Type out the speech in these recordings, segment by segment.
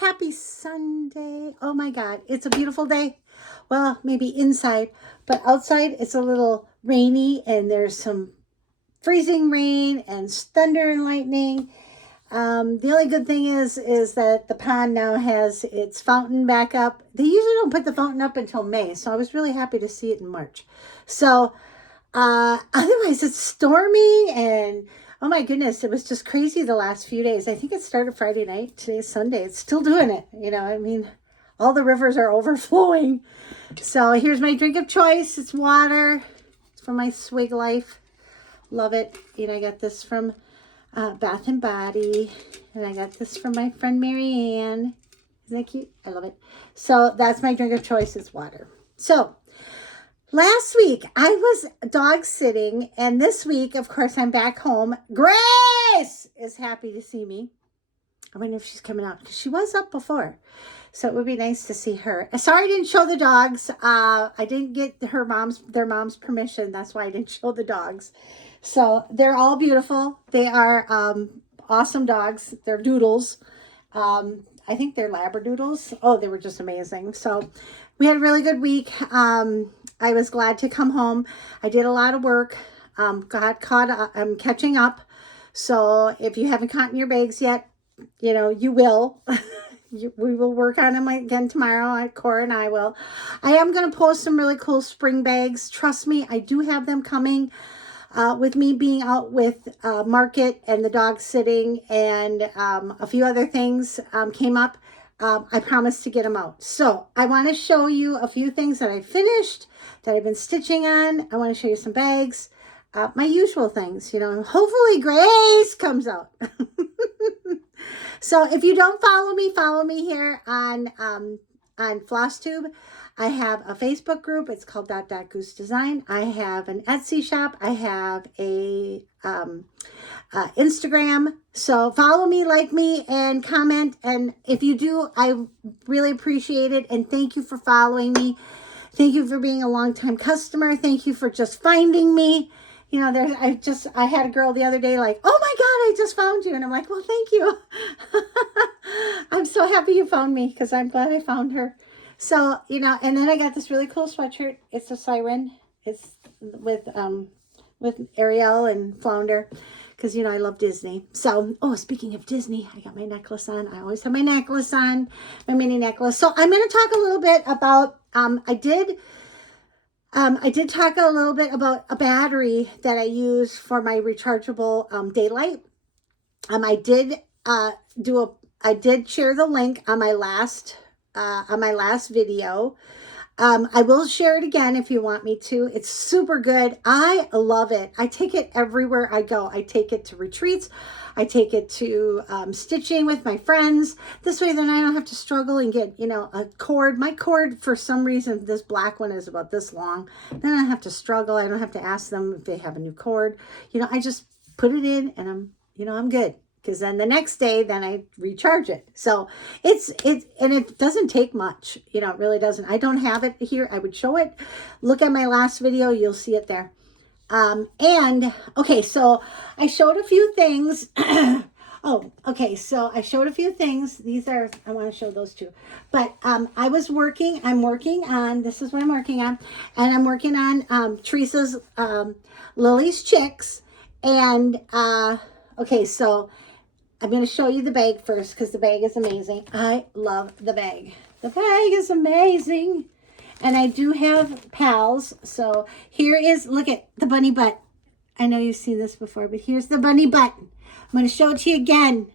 happy Sunday. Oh my God, it's a beautiful day. Well, maybe inside, but outside it's a little rainy and there's some freezing rain and thunder and lightning. The only good thing is that the pond now has its fountain back up. They usually don't put the fountain up until May, so I was really happy to see it in March. So otherwise it's stormy and oh my goodness, it was just crazy the last few days. I think it started Friday night. Today's Sunday. It's still doing it. You know, I mean, all the rivers are overflowing. So here's my drink of choice. It's water. It's from my Swig Life. Love it. You know, I got this from Bath and Body. And I got this from my friend Marianne. Isn't that cute? I love it. So that's my drink of choice. It's water. So last week, I was dog sitting, and this week, of course, I'm back home. Grace is happy to see me. I wonder if she's coming out, because she was up before, so it would be nice to see her. Sorry I didn't show the dogs. I didn't get their mom's permission. That's why I didn't show the dogs. So they're all beautiful. They are awesome dogs. They're doodles. I think they're Labradoodles. Oh, they were just amazing. So we had a really good week. I was glad to come home. I did a lot of work. Got caught up. I'm catching up. So if you haven't caught in your bags yet, you know, you will. We will work on them again tomorrow. Cora and I will. I am going to post some really cool spring bags. Trust me, I do have them coming. With me being out with Market and the dog sitting and a few other things came up. I promised to get them out. So I want to show you a few things that I finished, that I've been stitching on. I want to show you some bags, my usual things, you know, and hopefully Grace comes out. So if you don't follow me here on Flosstube. I have a Facebook group. It's called Goose Design. I have an Etsy shop. I have a Instagram. So follow me, like me, and comment. And if you do, I really appreciate it. And thank you for following me. Thank you for being a longtime customer. Thank you for just finding me. You know, I had a girl the other day like, oh my God, I just found you. And I'm like, well, thank you. I'm so happy you found me because I'm glad I found her. So, you know, and then I got this really cool sweatshirt. It's a siren. It's with Ariel and Flounder because, you know, I love Disney. So, oh, speaking of Disney, I got my necklace on. I always have my necklace on, my mini necklace. So I'm going to talk a little bit about, I did talk a little bit about a battery that I use for my rechargeable daylight. I did share the link on my last video. I will share it again if you want me to. It's super good. I love it. I take it everywhere I go. I take it to retreats. I take it to stitching with my friends. This way then I don't have to struggle and get, you know, a cord. My cord, for some reason, this black one is about this long. Then I don't have to struggle. I don't have to ask them if they have a new cord. You know, I just put it in and I'm good. Because then the next day, then I recharge it. So and it doesn't take much. You know, it really doesn't. I don't have it here. I would show it. Look at my last video. You'll see it there. And okay, so I showed a few things. Oh, okay. So I showed a few things. I want to show those too. But I'm working on, this is what I'm working on. And I'm working on Teresa's Lily's Chicks. And okay, so I'm going to show you the bag first because the bag is amazing. I love the bag. The bag is amazing. And I do have pals. So here is, look at the bunny butt. I know you've seen this before, but here's the bunny butt. I'm going to show it to you again.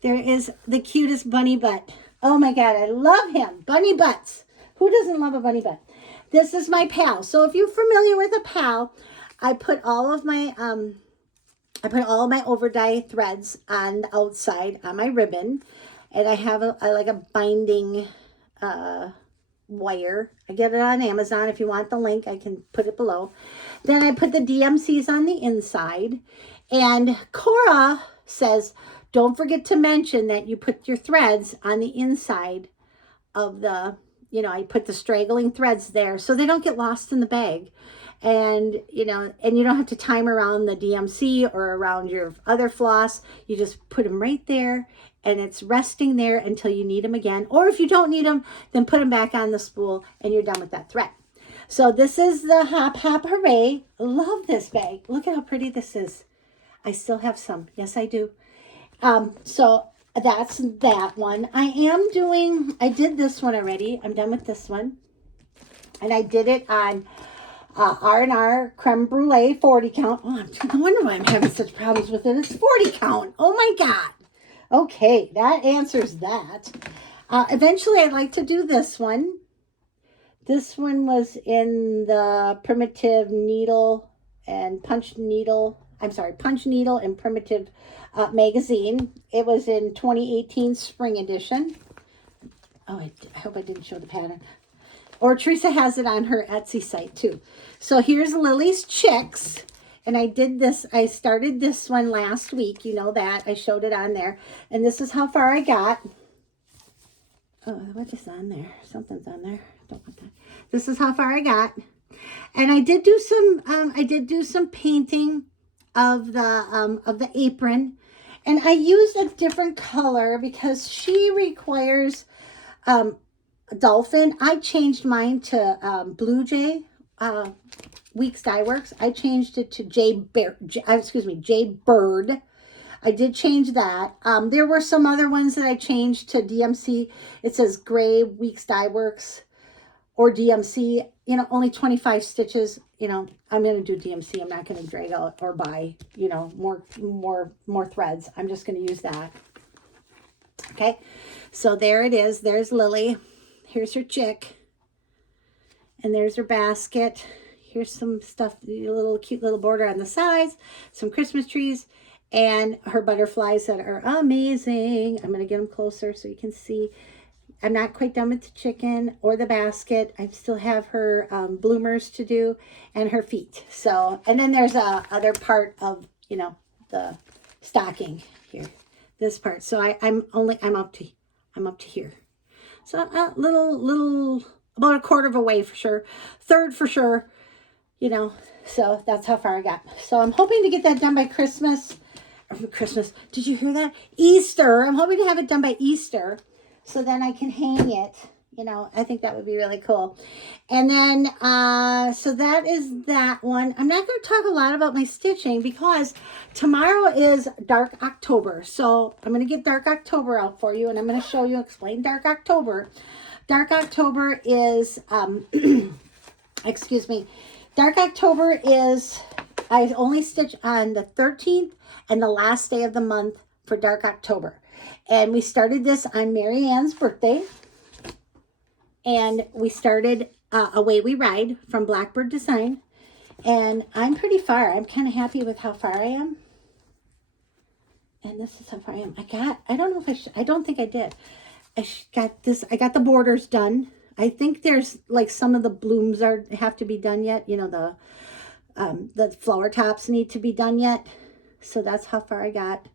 There is the cutest bunny butt. Oh my God, I love him. Bunny butts. Who doesn't love a bunny butt? This is my pal. So if you're familiar with a pal, I put all of my overdye threads on the outside on my ribbon, and I have like a binding wire. I get it on Amazon. If you want the link, I can put it below. Then I put the DMCs on the inside, and Cora says, don't forget to mention that you put your threads on the inside of the, you know, I put the straggling threads there so they don't get lost in the bag. And, you know, and you don't have to time around the DMC or around your other floss. You just put them right there, and it's resting there until you need them again. Or if you don't need them, then put them back on the spool and you're done with that thread. So this is the Hop Hooray. Love this bag. Look at how pretty this is. I still have some. Yes, I do. So that's that one. I did this one already. I'm done with this one. And I did it on R&R Creme Brulee 40 count. Oh, no wonder why I'm having such problems with it. It's 40 count. Oh my God. Okay, that answers that. Eventually, I'd like to do this one. This one was in the Primitive Needle and Punch Needle. I'm sorry, Punch Needle and Primitive magazine. It was in 2018 spring edition. Oh, I hope I didn't show the pattern. Or Teresa has it on her Etsy site too. So here's Lily's Chicks. And I started this one last week. You know that. I showed it on there. And this is how far I got. Oh, what is on there? Something's on there. Don't want that. This is how far I got. And I did do some painting of the apron. And I used a different color because she requires dolphin. I changed mine to Blue Jay Weeks Dye Works. I changed it to Jade Bird. I did change that. There were some other ones that I changed to DMC. It says Gray Weeks Dye Works or DMC. You know, only 25 stitches. You know, I'm going to do DMC. I'm not going to drag out or buy, you know, more threads. I'm just going to use that. Okay. So there it is. There's Lily. Here's her chick. And there's her basket. Here's some stuff, a cute little border on the sides, some Christmas trees, and her butterflies that are amazing. I'm going to get them closer so you can see. I'm not quite done with the chicken or the basket. I still have her bloomers to do and her feet. So, and then there's a other part of, you know, the stocking here, this part. So I'm up to here. So a little, about a quarter of a way for sure. Third for sure, you know, so that's how far I got. So I'm hoping to get that done by Christmas. Did you hear that? Easter. I'm hoping to have it done by Easter. So then I can hang it. You know, I think that would be really cool. And then, so that is that one. I'm not going to talk a lot about my stitching because tomorrow is Dark October. So I'm going to get Dark October out for you. And I'm going to show you, explain Dark October. Dark October is, excuse me. Dark October is, I only stitch on the 13th and the last day of the month for Dark October. And we started this on Mary Ann's birthday. And we started Away We Ride from Blackbird Design. And I'm pretty far. I'm kind of happy with how far I am. And this is how far I am. I don't know if I don't think I did. I got the borders done. I think there's like some of the blooms have to be done yet. You know, the flower tops need to be done yet. So that's how far I got.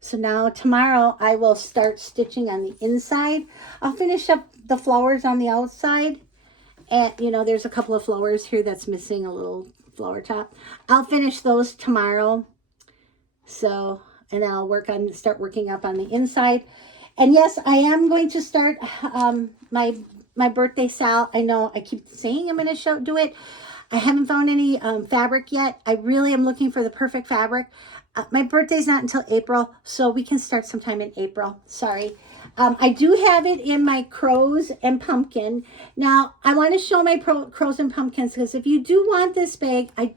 So now tomorrow I will start stitching on the inside. I'll finish up the flowers on the outside. And, you know, there's a couple of flowers here that's missing a little flower top. I'll finish those tomorrow. So, and then I'll start working up on the inside. And yes, I am going to start my birthday sale. I know I keep saying I'm going to do it. I haven't found any fabric yet. I really am looking for the perfect fabric. My birthday's not until April, so we can start sometime in April. Sorry. I do have it in my crows and pumpkin. Now, I want to show my crows and pumpkins because if you do want this bag, I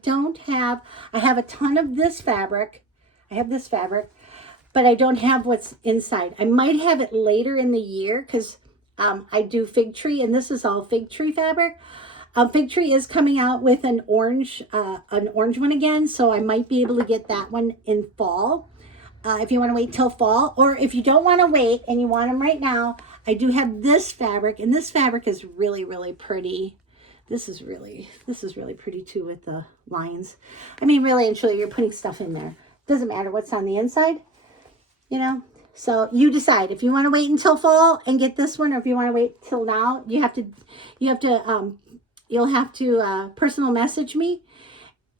have a ton of this fabric. I have this fabric, but I don't have what's inside. I might have it later in the year because I do fig tree, and this is all fig tree fabric. Fig Tree is coming out with an orange one again, so I might be able to get that one in fall. If you want to wait till fall, or if you don't want to wait and you want them right now, I do have this fabric, and this fabric is really, really pretty. This is really pretty too with the lines. I mean, really and truly, you're putting stuff in there. Doesn't matter what's on the inside, you know. So you decide if you want to wait until fall and get this one, or if you want to wait till now. You have to you'll have to personal message me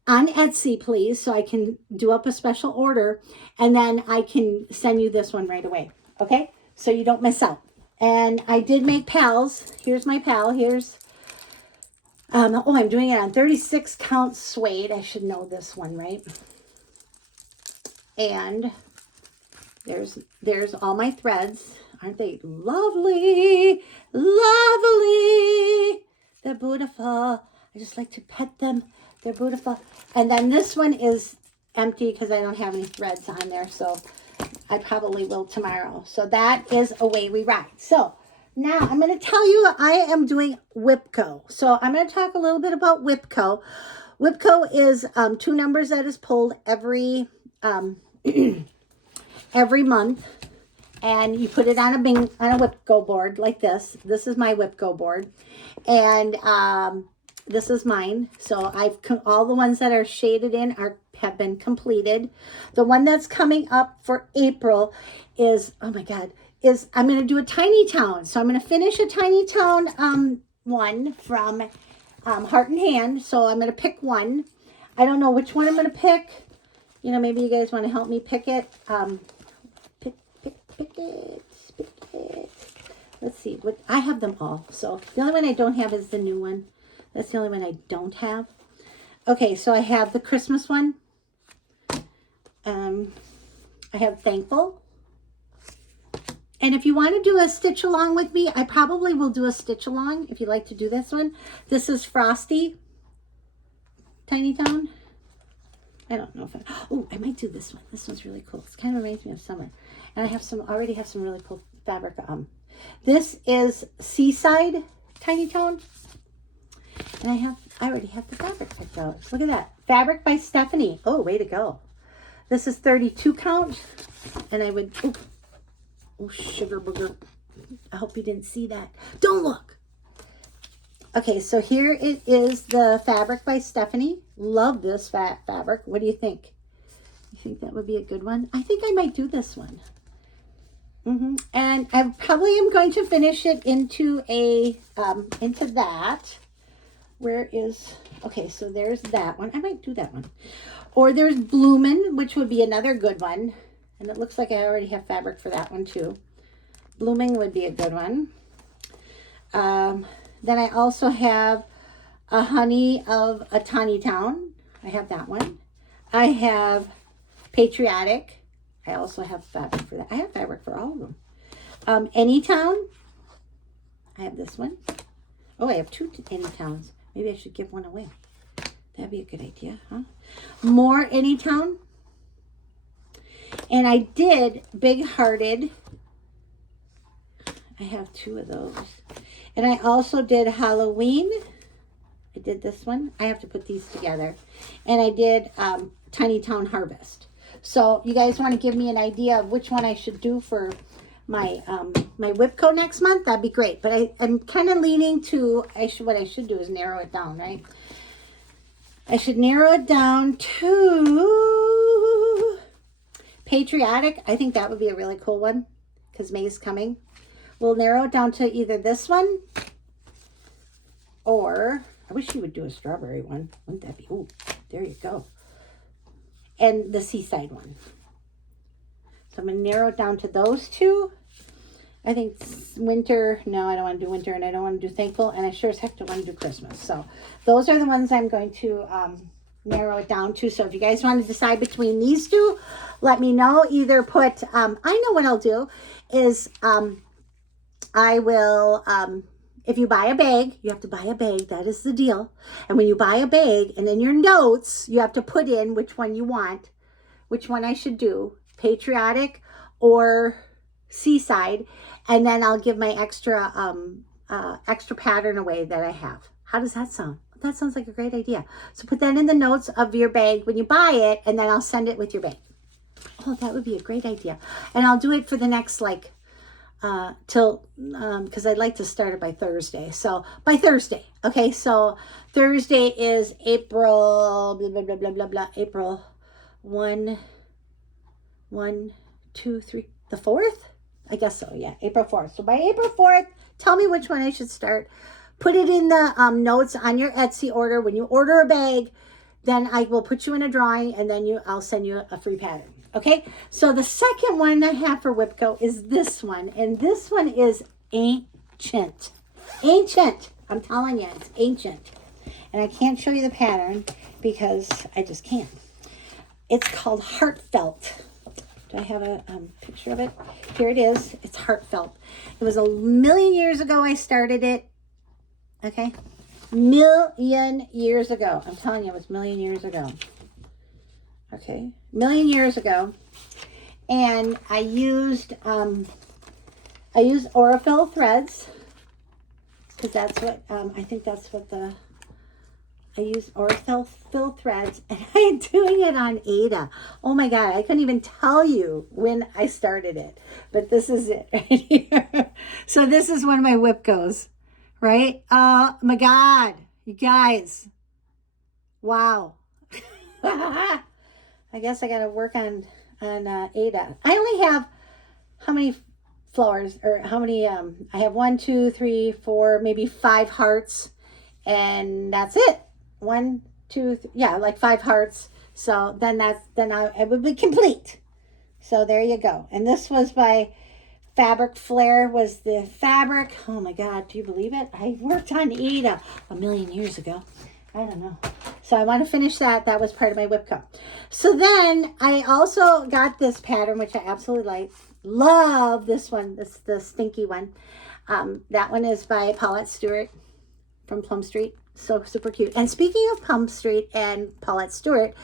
on Etsy, please, so I can do up a special order, and then I can send you this one right away, okay? So you don't miss out. And I did make pals. Here's my pal. Here's, oh, I'm doing it on 36 count suede. I should know this one, right? And there's all my threads. Aren't they lovely? Lovely. They're beautiful. I just like to pet them. They're beautiful. And then this one is empty because I don't have any threads on there. So I probably will tomorrow. So that is Away We Ride. So now I'm going to tell you I am doing Whipco. So I'm going to talk a little bit about Whipco. Whipco is 2 numbers that is pulled every every month. And you put it on a Whipco board like this. This is my Whipco board. And this is mine. So all the ones that are shaded in have been completed. The one that's coming up for April is, oh my God, I'm going to do a Tiny Town. So I'm going to finish a Tiny Town one from Heart and Hand. So I'm going to pick one. I don't know which one I'm going to pick. You know, maybe you guys want to help me pick it. Pick it. Let's see. I have them all. So the only one I don't have is the new one. That's the only one I don't have. Okay, so I have the Christmas one. I have Thankful. And if you want to do a stitch along with me, I probably will do a stitch along if you'd like to do this one. This is Frosty Tiny Town. I don't know if I might do this one. This one's really cool. It kind of reminds me of summer. And I already have some really cool fabric. This is Seaside Tiny Town. And I already have the fabric picked out. Look at that. Fabric by Stephanie. Oh, way to go. This is 32 count. And I would, oh, sugar booger. I hope you didn't see that. Don't look. Okay, so here it is, the fabric by Stephanie. Love this fabric. What do you think? You think that would be a good one? I think I might do this one. And I probably am going to finish it into that. Where is, okay, so there's that one. I might do that one. Or there's Bloomin', which would be another good one. And it looks like I already have fabric for that one too. Blooming would be a good one. Then I also have a Honey of a Tiny Town. I have that one. I have Patriotic. I also have fabric for that. I have fabric for all of them. Anytown. I have this one. Oh, I have 2 Anytowns. Maybe I should give one away. That'd be a good idea, huh? More Anytown. And I did Big Hearted. I have 2 of those. And I also did Halloween. I did this one. I have to put these together. And I did Tiny Town Harvest. So you guys want to give me an idea of which one I should do for my my Whipco next month? That'd be great. But I'm kind of leaning to, what I should do is narrow it down, right? I should narrow it down to Patriotic. I think that would be a really cool one because May's coming. We'll narrow it down to either this one or, I wish you would do a strawberry one. Wouldn't that be, oh, there you go. And the Seaside one. So I'm going to narrow it down to those 2. I think winter, no, I don't want to do winter, and I don't want to do Thankful, and I sure as heck don't want to do Christmas. So those are the ones I'm going to narrow it down to. So if you guys want to decide between these 2, let me know. Either put, I know what I'll do is I will, if you buy a bag, you have to buy a bag. That is the deal. And when you buy a bag, and in your notes, you have to put in which one you want, which one I should do, Patriotic or Seaside. And then I'll give my extra pattern away that I have. How does that sound? That sounds like a great idea. So put that in the notes of your bag when you buy it, and then I'll send it with your bag. Oh, that would be a great idea. And I'll do it for the next, because I'd like to start it by Thursday. So by Thursday. Okay, so Thursday is April, blah, blah, blah, blah, blah, blah. April 1, 2, 3, the 4th? I guess so, yeah, April 4th. So by April 4th, tell me which one I should start put it in the notes on your Etsy order. When you order a bag, then I will put you in a drawing, and then I'll send you a free pattern. Okay, so the second one I have for WIPCO is this one, and this one is ancient. Ancient. I'm telling you, it's ancient. And I can't show you the pattern because I just can't. It's called Heartfelt. Do I have a picture of it? Here it is. It's Heartfelt. It was 1,000,000 years ago I started it. Okay. 1,000,000 years ago. I'm telling you, it was 1,000,000 years ago. Okay. 1,000,000 years ago. And I used Aurifil threads. Because that's what, I think that's what I use Aurifil threads, and I'm doing it on Ada. Oh my God, I couldn't even tell you when I started it, but this is it right here. So this is one of my WIPCOs, right? Oh my God, you guys. Wow. I guess I got to work on Ada. I only have, how many flowers, or how many, I have 1, 2, 3, 4, maybe 5 hearts, and that's it. 1, 2, yeah, like 5 hearts. So then I would be complete. So there you go. And this was by Fabric Flair was the fabric. Oh my God, do you believe it? I worked on Ada 1,000,000 years ago. I don't know. So I want to finish that. That was part of my WIPCO. So then I also got this pattern, which I absolutely love this one. This the stinky one. That one is by Paulette Stewart from Plum Street. So super cute. And speaking of Plum Street and Paulette Stewart,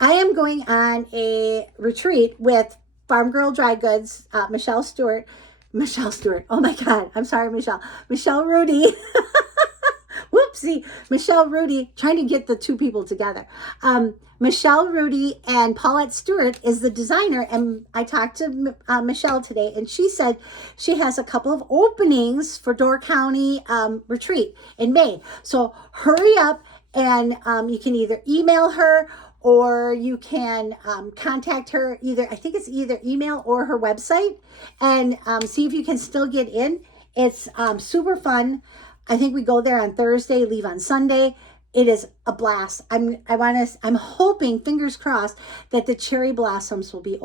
I am going on a retreat with Farm Girl Dry Goods, Michelle Stewart. Oh my God. I'm sorry, Michelle. Michelle Rudy. Whoopsie. Michelle Rudy, trying to get the two people together. Michelle Rudy and Paulette Stewart is the designer, and I talked to Michelle today, and she said she has a couple of openings for Door County retreat in May. So hurry up, and you can either email her or you can contact her, I think it's either email or her website, and see if you can still get in. It's super fun. I think we go there on Thursday, leave on Sunday. It is a blast. I'm hoping, fingers crossed, that the cherry blossoms will be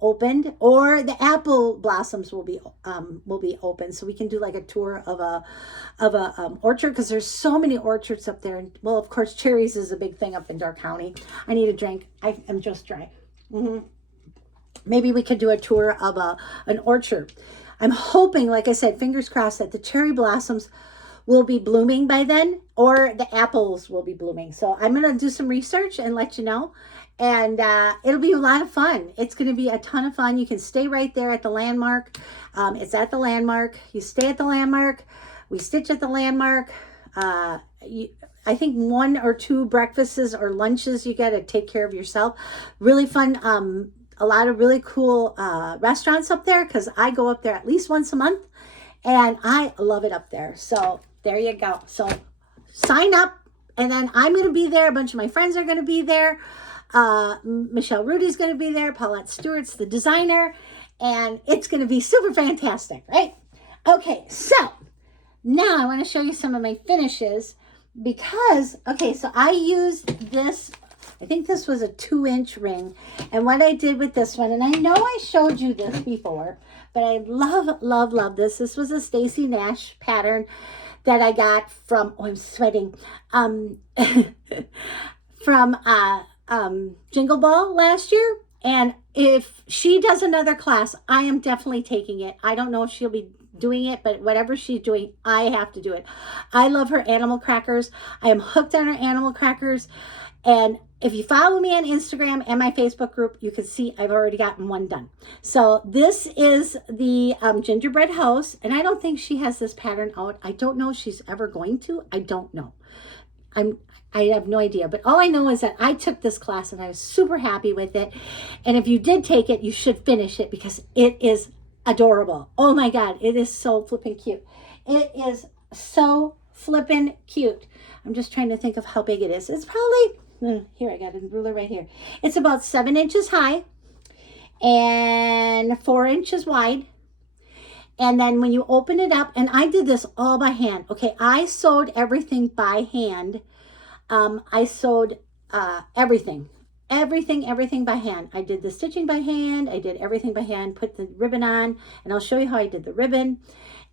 opened, or the apple blossoms will be open, so we can do like a tour of a orchard, because there's so many orchards up there. And well, of course, cherries is a big thing up in Door County. I need a drink. I am just dry. Maybe we could do a tour of an orchard. I'm hoping, like I said, fingers crossed, that the cherry blossoms will be blooming by then, or the apples will be blooming. So I'm going to do some research and let you know. And it'll be a lot of fun. It's going to be a ton of fun. You can stay right there at the landmark. It's at the landmark. You stay at the landmark. We stitch at the landmark. I think 1 or 2 breakfasts or lunches. You got to take care of yourself. Really fun. A lot of really cool restaurants up there, because I go up there at least once a month, and I love it up there. So there you go. So sign up, and then I'm going to be there. A bunch of my friends are going to be there. Michelle Rudy's going to be there. Paulette Stewart's the designer, and it's going to be super fantastic, right? Okay, so now I want to show you some of my finishes, because, okay, so I used this. I think this was a 2-inch ring. And what I did with this one, and I know I showed you this before, but I love this. This was a Stacy Nash pattern that I got from, oh, I'm sweating, from Jingle Ball last year. And if she does another class, I am definitely taking it. I don't know if she'll be doing it, but whatever she's doing, I have to do it. I love her animal crackers. I am hooked on her animal crackers. And if you follow me on Instagram and my Facebook group, you can see I've already gotten one done. So this is the Gingerbread house, and I don't think she has this pattern out. I don't know if she's ever going to. I don't know. I have no idea. But all I know is that I took this class and I was super happy with it. And if you did take it, you should finish it, because it is adorable. Oh my God, it is so flippin' cute. It is so flippin' cute. I'm just trying to think of how big it is. It's probably, here, I got a ruler right here. It's about 7 inches high and 4 inches wide. And then when you open it up, and I did this all by hand. Okay, I sewed everything by hand. I sewed everything by hand. I did the stitching by hand. I did everything by hand, put the ribbon on, and I'll show you how I did the ribbon.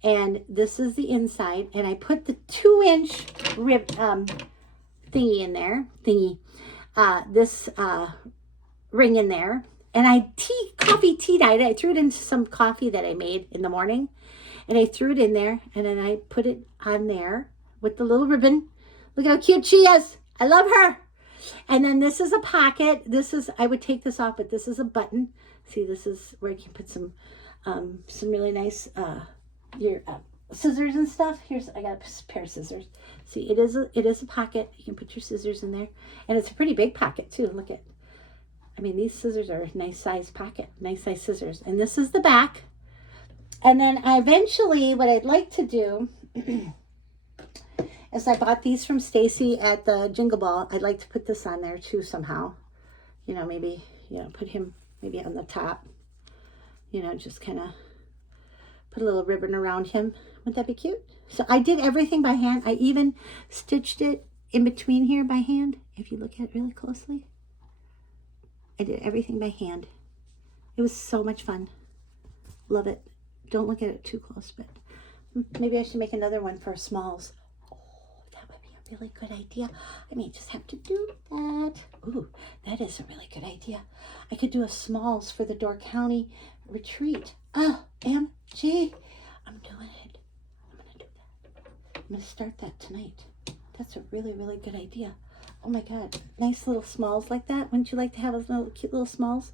And this is the inside, and I put the 2-inch thingy in there, this ring in there. And I coffee tea dyed it. I threw it into some coffee that I made in the morning, and I threw it in there, and then I put it on there with the little ribbon. Look at how cute she is. I love her. And then this is a pocket. This is, I would take this off, but this is a button. See, this is where you can put some really nice your scissors and stuff. Here's, I got a pair of scissors. See, it is a pocket. You can put your scissors in there, and it's a pretty big pocket too. Look at, I mean, these scissors are a nice size pocket, nice size scissors. And this is the back. And then I eventually, what I'd like to do is, I bought these from Stacy at the Jingle Ball. I'd like to put this on there too somehow. You know, maybe, you know, put him maybe on the top. You know, just kind of put a little ribbon around him. Wouldn't that be cute? So I did everything by hand. I even stitched it in between here by hand, if you look at it really closely. I did everything by hand. It was so much fun. Love it. Don't look at it too close, but maybe I should make another one for smalls. Oh, that would be a really good idea. I may just have to do that. Ooh, that is a really good idea. I could do a smalls for the Door County retreat. Oh, MG. I'm doing it. I'm going to do that. I'm going to start that tonight. That's a really, really good idea. Oh my God, nice little smalls like that. Wouldn't you like to have a little cute little smalls?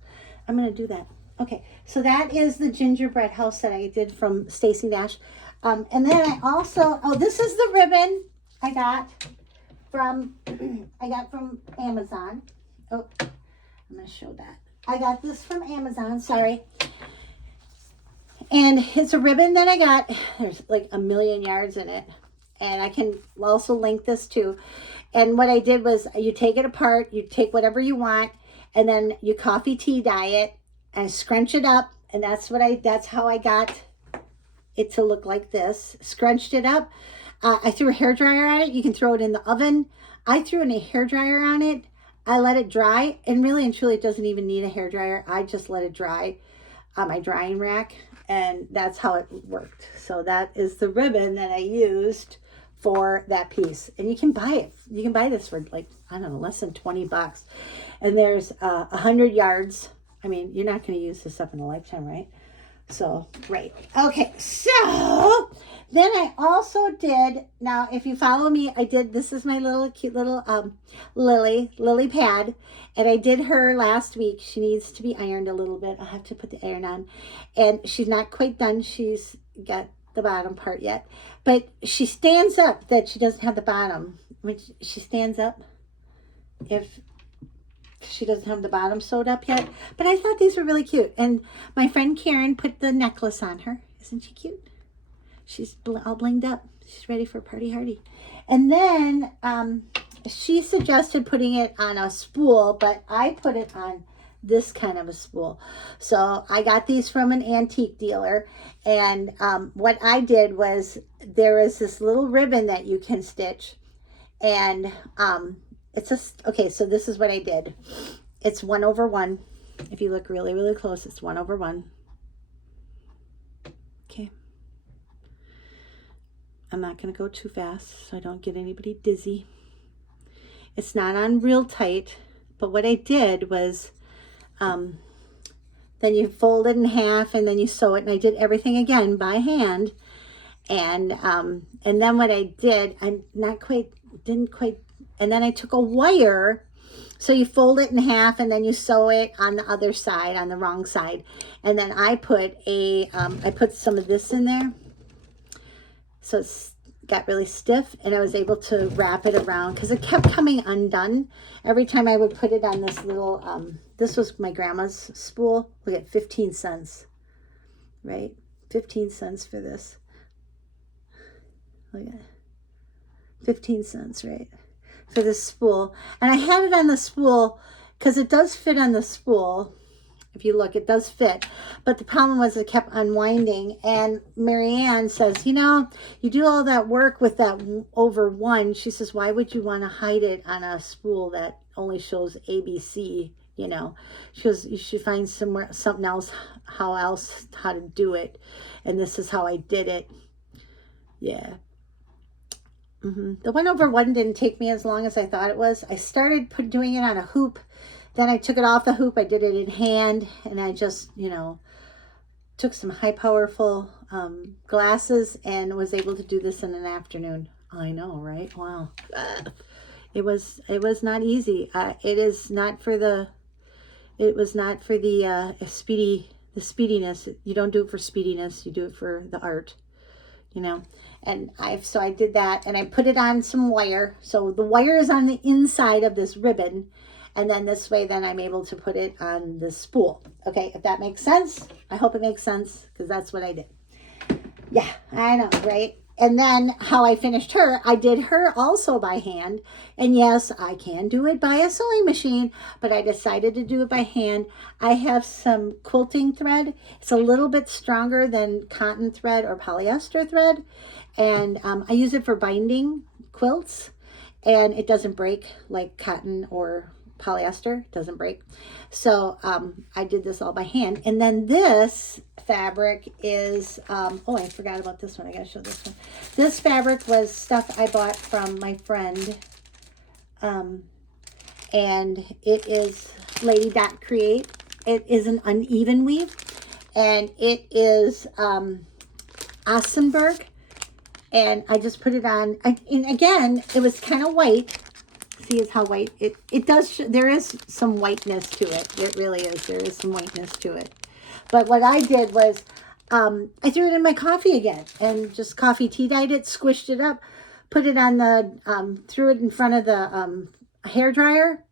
I'm going to do that. Okay, so that is the gingerbread house that I did from Stacy Nash. And then I also, oh, this is the ribbon I got from Amazon. Oh, I'm going to show that. I got this from Amazon, sorry. And it's a ribbon that I got. There's like a million yards in it. And I can also link this too. And what I did was, you take it apart, you take whatever you want, and then you coffee tea dye it and scrunch it up. And that's how I got it to look like this. Scrunched it up. I threw a hairdryer on it. You can throw it in the oven. I threw in a hairdryer on it. I let it dry. And really and truly, it doesn't even need a hairdryer. I just let it dry on my drying rack. And that's how it worked. So that is the ribbon that I used for that piece. And you can buy it. You can buy this for like, I don't know, less than 20 bucks. And there's 100 yards. I mean, you're not going to use this up in a lifetime, right? So, right. Okay, so then I also did, now if you follow me, I did, this is my little cute little lily pad. And I did her last week. She needs to be ironed a little bit. I'll have to put the iron on. And she's not quite done. She's got the bottom part yet. But she stands up that she doesn't have the bottom. When she stands up, if she doesn't have the bottom sewed up yet. But I thought these were really cute. And my friend Karen put the necklace on her. Isn't she cute? She's all blinged up. She's ready for a party hardy. And then she suggested putting it on a spool, but I put it on this kind of a spool. So I got these from an antique dealer. And what I did was, there is this little ribbon that you can stitch. And it's just, okay, so this is what I did. It's 1/1. If you look really, really close, it's 1/1. Okay. I'm not going to go too fast so I don't get anybody dizzy. It's not on real tight, but what I did was, then you fold it in half and then you sew it. And I did everything again by hand. And then what I did, didn't quite, and then I took a wire. So you fold it in half and then you sew it on the other side, on the wrong side. And then I put I put some of this in there. So it's got really stiff, and I was able to wrap it around because it kept coming undone. Every time I would put it on this little, this was my grandma's spool. Look at 15 cents, right? 15 cents for this. Look at 15 cents, right? For this spool. And I had it on the spool because it does fit on the spool. If you look, it does fit. But the problem was it kept unwinding. And Marianne says, you know, you do all that work with that over one. She says, why would you want to hide it on a spool that only shows ABC? You know, she goes, you should find something else, how to do it. And this is how I did it. Yeah. The one over one didn't take me as long as I thought it was. I started doing it on a hoop. Then I took it off the hoop. I did it in hand, and I just, you know, took some high powerful glasses and was able to do this in an afternoon. I know, right? Wow. It was not easy. It was not for the speediness. You don't do it for speediness. You do it for the art, you know. And so I did that, and I put it on some wire. So the wire is on the inside of this ribbon. And then this way, then I'm able to put it on the spool. Okay, if that makes sense. I hope it makes sense, because that's what I did. Yeah, I know, right? And then how I finished her, I did her also by hand. And yes, I can do it by a sewing machine, but I decided to do it by hand. I have some quilting thread. It's a little bit stronger than cotton thread or polyester thread. And I use it for binding quilts. And it doesn't break like cotton or polyester, doesn't break. So I did this all by hand. And then this fabric is oh, I forgot about this one. I gotta show this one. This fabric was stuff I bought from my friend, and it is Lady Dot Create. It is an uneven weave, and it is Ossenberg, and I just put it on. And again, it was kind of white. See, it's how white it does. There is some whiteness to it. It really is. There is some whiteness to it. But what I did was I threw it in my coffee again and just coffee tea dyed it, squished it up, put it on the, threw it in front of the hair dryer.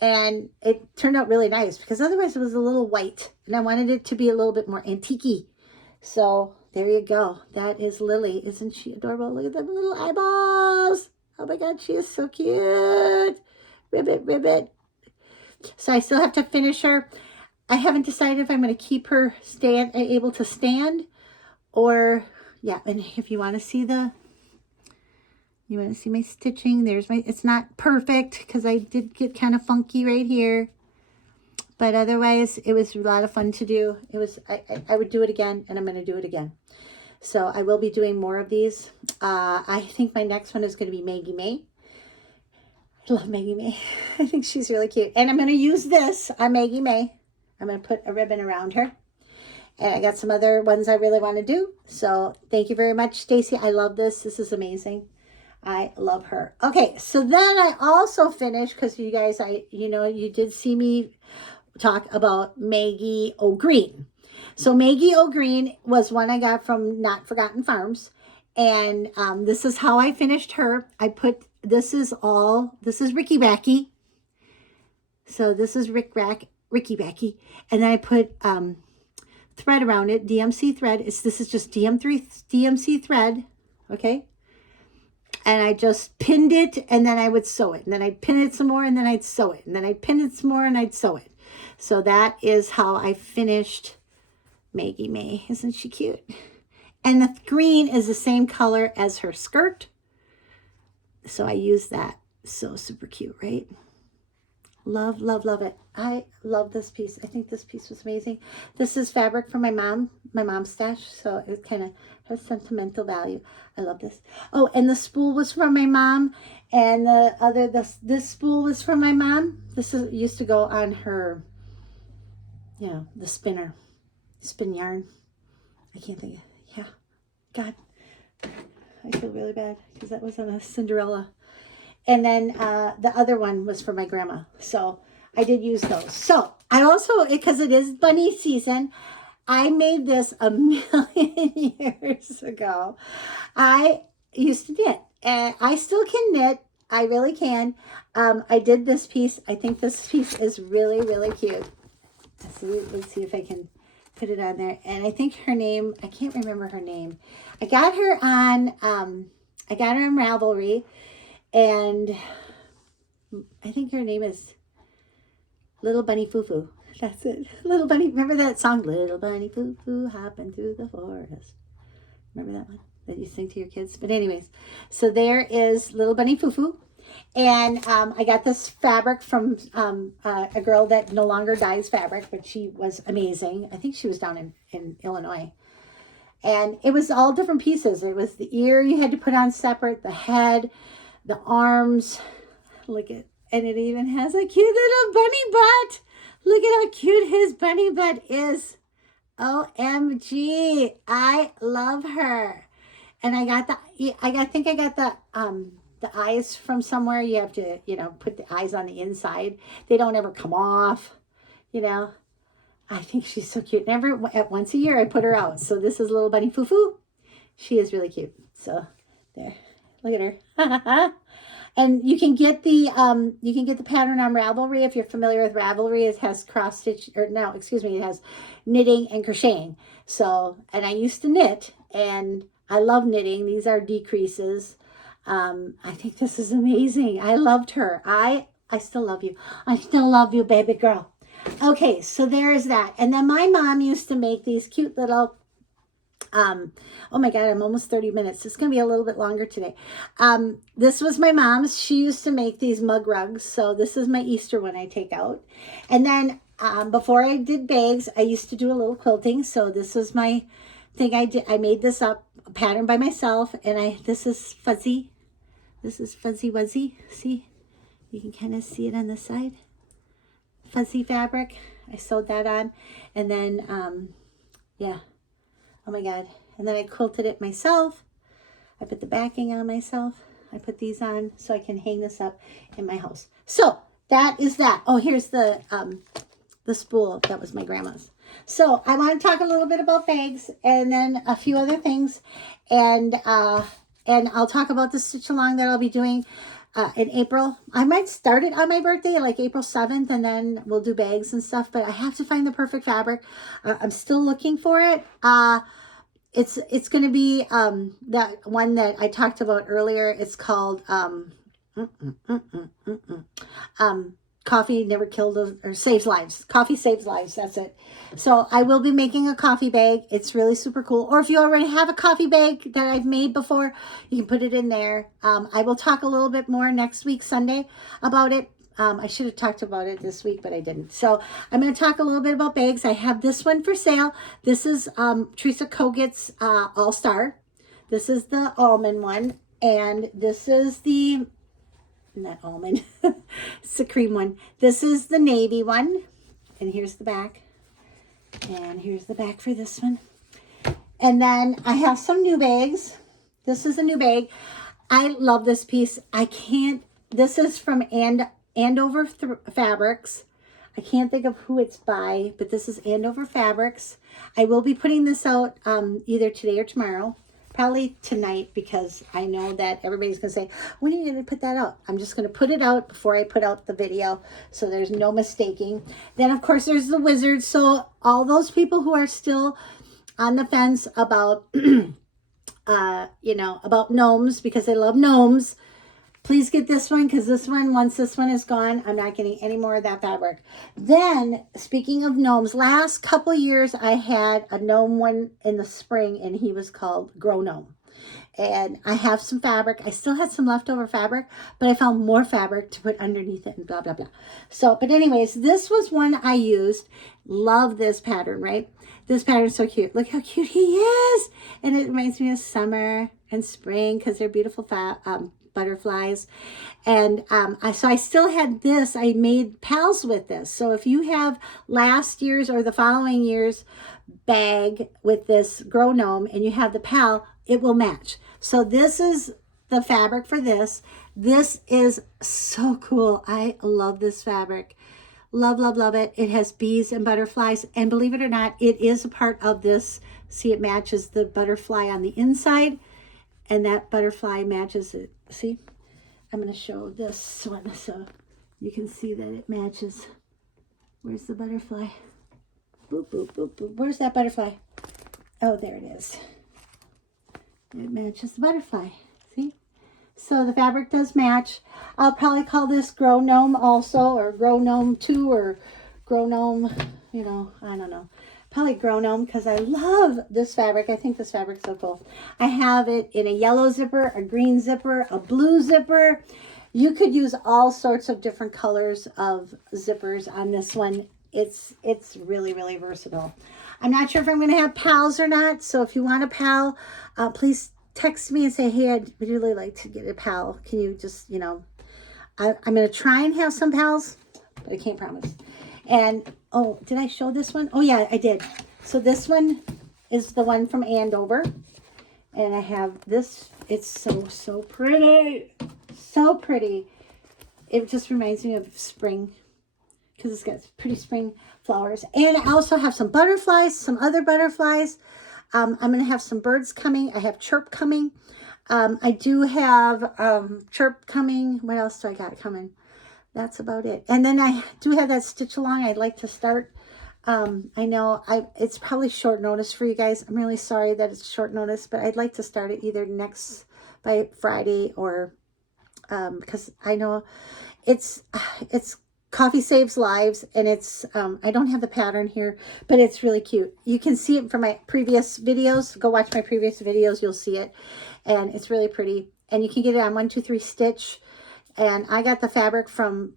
And it turned out really nice because otherwise it was a little white. And I wanted it to be a little bit more antique-y. So there you go. That is Lily. Isn't she adorable? Look at them little eyeballs. Oh my God, she is so cute. Ribbit, ribbit. So I still have to finish her. I haven't decided if I'm going to keep her able to stand or, yeah. And if you want to see my stitching, it's not perfect because I did get kind of funky right here. But otherwise, it was a lot of fun to do. I would do it again, and I'm going to do it again. So I will be doing more of these. I think my next one is going to be Maggie May. I love Maggie May. I think she's really cute. And I'm going to use this on Maggie May. I'm going to put a ribbon around her. And I got some other ones I really want to do. So thank you very much, Stacy. I love this. This is amazing. I love her. Okay, so then I also finished, because you guys, you did see me talk about Maggie O'Green. So Maggie O'Green was one I got from Not Forgotten Farms. And this is how I finished her. This is Ricky Backy. So this is Ricky Backy. And then I put thread around it, DMC thread. This is just DMC thread, okay? And I just pinned it, and then I would sew it. And then I'd pin it some more, and then I'd sew it. And then I'd pin it some more, and I'd sew it. So that is how I finished Maggie May. Isn't she cute? And the green is the same color as her skirt. So I use that. So super cute, right? Love, love, love it. I love this piece. I think this piece was amazing. This is fabric from my mom's stash. So it kind of has sentimental value. I love this. Oh, and the spool was from my mom. And this spool was from my mom. Used to go on her, the spin yarn. I can't think of, yeah. God, I feel really bad because that was on a Cinderella. And then the other one was for my grandma. So I did use those. So I also, because it is bunny season, I made this a million years ago. I used to knit. And I still can knit. I really can. I did this piece. I think this piece is really, really cute. So let's see if I can put it on there. And I think her name, I can't remember her name. I got her on Ravelry. And I think her name is Little Bunny FuFu. That's it. Little bunny. Remember that song? Little bunny foo-foo hopping through the forest. Remember that one that you sing to your kids? But anyways, so there is Little Bunny Foo-Foo. And I got this fabric from a girl that no longer dyes fabric, but she was amazing. I think she was down in Illinois. And it was all different pieces. It was the ear you had to put on separate, the head, the arms. Look at, and it even has a cute little bunny butt. Look at how cute his bunny butt is. OMG, I love her. And I think I got the eyes from somewhere. You have to, put the eyes on the inside. They don't ever come off, I think she's so cute. Once a year I put her out. So this is Little Bunny FuFu. She is really cute. So there, look at her. And you can get the pattern on Ravelry if you're familiar with Ravelry. It has cross stitch, it has knitting and crocheting. So, and I used to knit, and I love knitting. These are decreases. I think this is amazing. I loved her. I still love you. I still love you, baby girl. Okay, so there is that. And then my mom used to make these cute little, oh my God, I'm almost 30 minutes. It's going to be a little bit longer today. This was my mom's. She used to make these mug rugs. So this is my Easter one I take out. And then before I did bags, I used to do a little quilting. So this was my thing I did. I made this up, a pattern by myself. And this is fuzzy. This is Fuzzy Wuzzy. See? You can kind of see it on the side. Fuzzy fabric. I sewed that on. And then, yeah. Oh my God. And then I quilted it myself. I put the backing on myself. I put these on so I can hang this up in my house. So that is that. Oh, here's the spool. That was my grandma's. So I want to talk a little bit about bags and then a few other things. And I'll talk about the stitch along that I'll be doing in April. I might start it on my birthday, like April 7th, and then we'll do bags and stuff, but I have to find the perfect fabric. I'm still looking for it. It's going to be that one that I talked about earlier. It's called Coffee Never Killed or Saves Lives. Coffee Saves Lives. That's it. So I will be making a coffee bag. It's really super cool. Or if you already have a coffee bag that I've made before, you can put it in there. I will talk a little bit more next week, Sunday, about it. I should have talked about it this week, but I didn't. So I'm going to talk a little bit about bags. I have this one for sale. This is Teresa Kogut's All-Star. This is the almond one. And this is the, not almond, it's the cream one. This is the navy one. And here's the back. And here's the back for this one. And then I have some new bags. This is a new bag. I love this piece. This is from Andover Fabrics. I can't think of who it's by, but this is Andover Fabrics. I will be putting this out either today or tomorrow. Probably tonight, because I know that everybody's going to say, when are you going to put that out? I'm just going to put it out before I put out the video, so there's no mistaking. Then, of course, there's the Wizard. So all those people who are still on the fence about, about gnomes, because they love gnomes, please get this one, because this one, once this one is gone, I'm not getting any more of that fabric. Then, speaking of gnomes, last couple years I had a gnome one in the spring, and he was called Grow Gnome. And I have some fabric. I still had some leftover fabric, but I found more fabric to put underneath it and blah, blah, blah. So, but anyways, this was one I used. Love this pattern, right? This pattern is so cute. Look how cute he is. And it reminds me of summer and spring, because they're beautiful butterflies. And so I still had this. I made pals with this. So if you have last year's or the following year's bag with this Grow Gnome and you have the pal, it will match. So this is the fabric for this. This is so cool. I love this fabric. Love, love, love it. It has bees and butterflies. And believe it or not, it is a part of this. See, it matches the butterfly on the inside. And that butterfly matches it. See, I'm going to show this one so you can see that it matches. Where's the butterfly? Boop, boop, boop, boop. Where's that butterfly? Oh, there it is. It matches the butterfly. See? So the fabric does match. I'll probably call this Grow Gnome also, or Grow Gnome 2, or Grow Gnome, you know, I don't know. Probably Grow Gnome because I love this fabric. I think this fabric's so cool. I have it in a yellow zipper, a green zipper, a blue zipper. You could use all sorts of different colors of zippers on this one. It's really, really versatile. I'm not sure if I'm going to have pals or not. So if you want a pal, please text me and say, hey, I'd really like to get a pal. Can you just, you know, I'm going to try and have some pals, but I can't promise. And, oh, did I show this one? Oh, yeah, I did. So this one is the one from Andover. And I have this. It's so pretty. So pretty. It just reminds me of spring because it's got pretty spring flowers. And I also have some butterflies, some other butterflies. I'm going to have some birds coming. I have chirp coming. I do have chirp coming. What else do I got coming? That's about it. And then I do have that stitch along I'd like to start. I know it's probably short notice for you guys. I'm really sorry that it's short notice, but I'd like to start it either by Friday or because I know it's Coffee Saves Lives, and it's I don't have the pattern here, but it's really cute. You can see it from my previous videos. Go watch my previous videos, you'll see it, and it's really pretty. And you can get it on 1, 2, 3 stitch. And I got the fabric from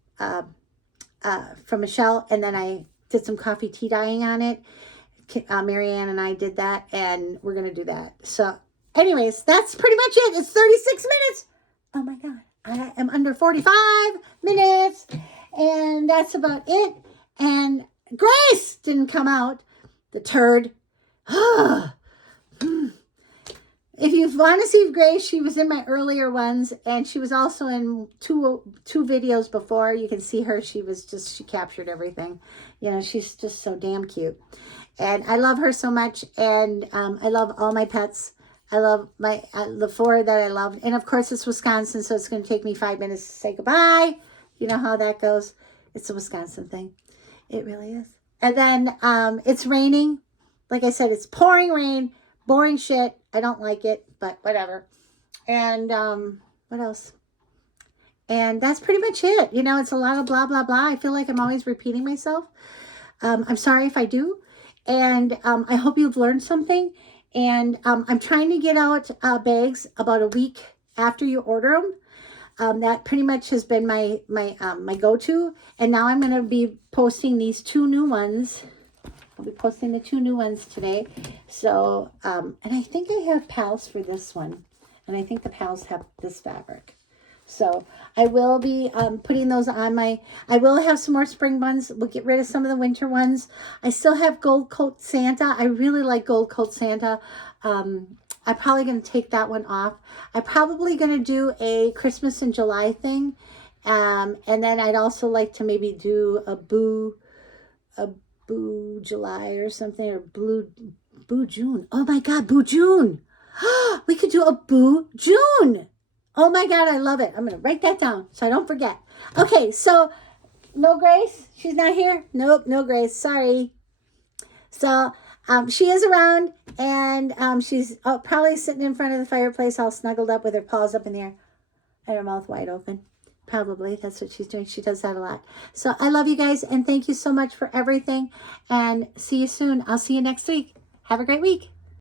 Michelle, and then I did some coffee tea dyeing on it. Marianne and I did that, and we're going to do that. So anyways, that's pretty much it. It's 36 minutes. Oh my God. I am under 45 minutes, and that's about it. And Grace didn't come out, the turd. If you want to see Grace, she was in my earlier ones, and she was also in two videos before. You can see her. She captured everything. You know, she's just so damn cute. And I love her so much, and I love all my pets. I love the 4 that I love. And, of course, it's Wisconsin, so it's going to take me 5 minutes to say goodbye. You know how that goes. It's a Wisconsin thing. It really is. And then it's raining. Like I said, it's pouring rain. Boring shit. I don't like it, but whatever. And what else? And that's pretty much it. You know, it's a lot of blah, blah, blah. I feel like I'm always repeating myself. I'm sorry if I do. And I hope you've learned something. And I'm trying to get out bags about a week after you order them. That pretty much has been my go-to. And now I'm going to be posting these 2 new ones. I'll be posting the 2 new ones today. So, and I think I have pals for this one. And I think the pals have this fabric. So I will be putting those on I will have some more spring ones. We'll get rid of some of the winter ones. I still have Gold Coat Santa. I really like Gold Coat Santa. I'm probably going to take that one off. I'm probably going to do a Christmas in July thing. And then I'd also like to maybe do a Boo July or something, or Boo June. Oh my God, Boo June. We could do a Boo June. Oh my God, I love it. I'm going to write that down so I don't forget. Okay, so no Grace. She's not here. Nope, no Grace. Sorry. So she is around, and she's probably sitting in front of the fireplace all snuggled up with her paws up in the air and her mouth wide open. Probably. That's what she's doing. She does that a lot. So I love you guys, and thank you so much for everything, and see you soon. I'll see you next week. Have a great week.